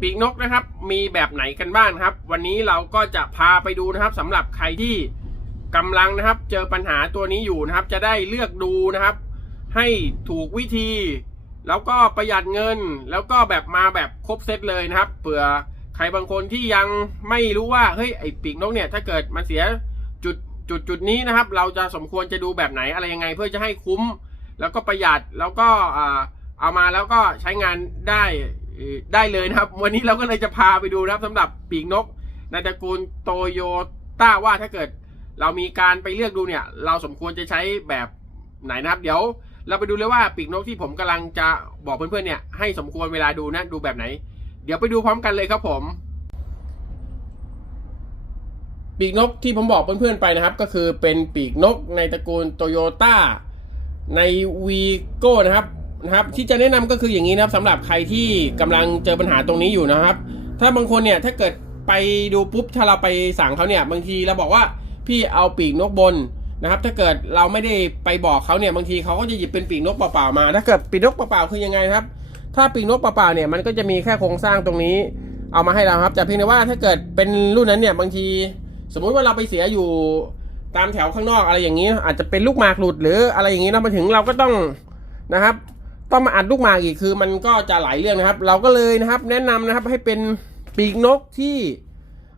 ปีกนกนะครับ มีแบบไหนกันบ้างครับ วันนี้เราก็จะพาไปดูนะครับสำหรับใครที่กำลังนะครับ เจอปัญหาตัวนี้อยู่นะครับ จะได้เลือกดูนะครับ ให้ถูกวิธี แล้วก็ประหยัดเงิน แล้วก็แบบมาแบบครบเซตเลยนะครับเผื่อใครบางคนที่ยังไม่รู้ว่าเฮ้ยไอปีกนกเนี่ยถ้าเกิดมันเสียจุดจุดจุดนี้นะครับ เราจะสมควรจะดูแบบไหนอะไรยังไง เพื่อจะให้คุ้ม แล้วก็ประหยัดแล้วก็เอามาแล้วก็ใช้งานได้ ได้เลยนะครับ วันนี้เราก็เลยจะพาไปดูนะครับสำหรับปีกนกในตระกูลโตโยต้าว่าถ้าเกิดเรามีการไปเลือกดูเนี่ย เราสมควรจะใช้แบบไหนนะครับ เดี๋ยวเราไปดูเลยว่าปีกนกที่ผมกำลังจะบอกเพื่อนๆเนี่ยให้สมควรเวลาดูนะดูแบบไหน เดี๋ยวไปดูพร้อมกันเลยครับผมปีกนกที่ผมบอกเพื่อนๆไปนะครับ ก็คือเป็นปีกนกในตระกูลโตโยต้าในวีโก้นะครับ นะครับที่จะแนะนำก็คืออย่างนี้นะครับสำหรับใครที่กำลังเจอปัญหาตรงนี้อยู่นะครับ ถ้าบางคนเนี่ยถ้าเกิดไปดูปุ๊บถ้าเราไปสั่งเขาเนี่ยบางทีเราบอกว่าพี่เอาปีกนกบนนะครับ ถ้าเกิดเราไม่ได้ไปบอกเขาเนี่ยบางทีเขาก็จะหยิบเป็นปีกนกเปล่าๆมา ถ้าเกิดปีกนกเปล่าๆคือยังไงครับ ถ้าปีกนกเปล่าๆเนี่ยมันก็จะมีแค่โครงสร้างตรงนี้เอามาให้เราครับแต่เพียงแต่ว่าถ้าเกิดเป็นรุ่นนั้นเนี่ยบางที สมมุติว่าเราไปเสียอยู่ตามแถวข้างนอกอะไรอย่างนี้ อาจจะเป็นลูกหมากหลุดหรืออะไรอย่างนี้นะมาถึงเราก็ต้องนะครับ ต้องมาอัดลูกหมากอีกคือ มันก็จะหลายเรื่องนะครับ เราก็เลยนะครับ แนะนำนะครับให้เป็นปีกนกที่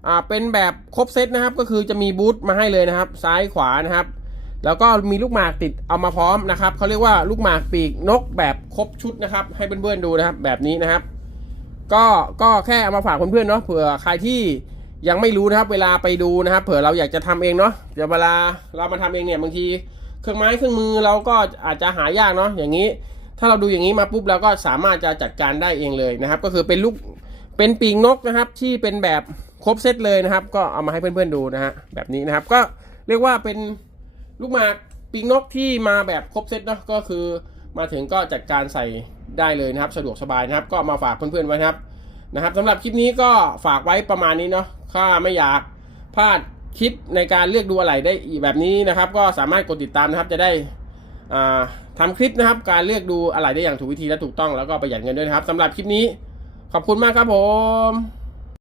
อ่าเป็นแบบครบเซตนะครับ ก็คือจะมีบูทมาให้เลยนะครับ ซ้ายขวานะครับ แล้วก็มีลูกหมากติดเอามาพร้อมนะครับเขาเรียกว่าลูกหมากปีกนกแบบครบชุดนะครับ ให้เพื่อนๆดูนะครับ แบบนี้นะครับ ก็ก็แค่เอามาฝากเพื่อนๆเนาะเผื่อใครที่ยังไม่รู้นะครับ เวลาไปดูนะครับ เผื่อเราอยากจะทำเองเนาะเดี๋ยวเวลาเรามาทำเองเนี่ยบางที เครื่องไม้เครื่องมือเราก็อาจจะหายากเนาะอย่างนี้ ถ้าเราดูอย่างนี้มาปุ๊บเราก็สามารถจะจัดการได้เองเลยนะครับ ก็คือเป็นลูกเป็นปีกนกนะครับ ที่เป็นแบบครบเซตเลยนะครับ ก็เอามาให้เพื่อนๆดูนะฮะแบบนี้นะครับ ก็เรียกว่าเป็นลูกหมากปีกนกที่มาแบบครบเซตเนาะก็คือมาถึงก็จัดการใส่ได้เลยนะครับ สะดวกสบายนะครับ ก็มาฝากเพื่อนๆไว้นะครับนะครับสำหรับคลิปนี้ก็ฝากไว้ประมาณนี้เนาะถ้าไม่อยากพลาดคลิปในการเลือกดูอะไรได้แบบนี้นะครับ ก็สามารถกดติดตามนะครับจะได้ ทำทำคลิปนะครับ การเลือกดูอะไรได้อย่างถูกวิธีและถูกต้องแล้วก็ประหยัดเงินด้วยนะครับสำหรับคลิปนี้ ขอบคุณมากครับผม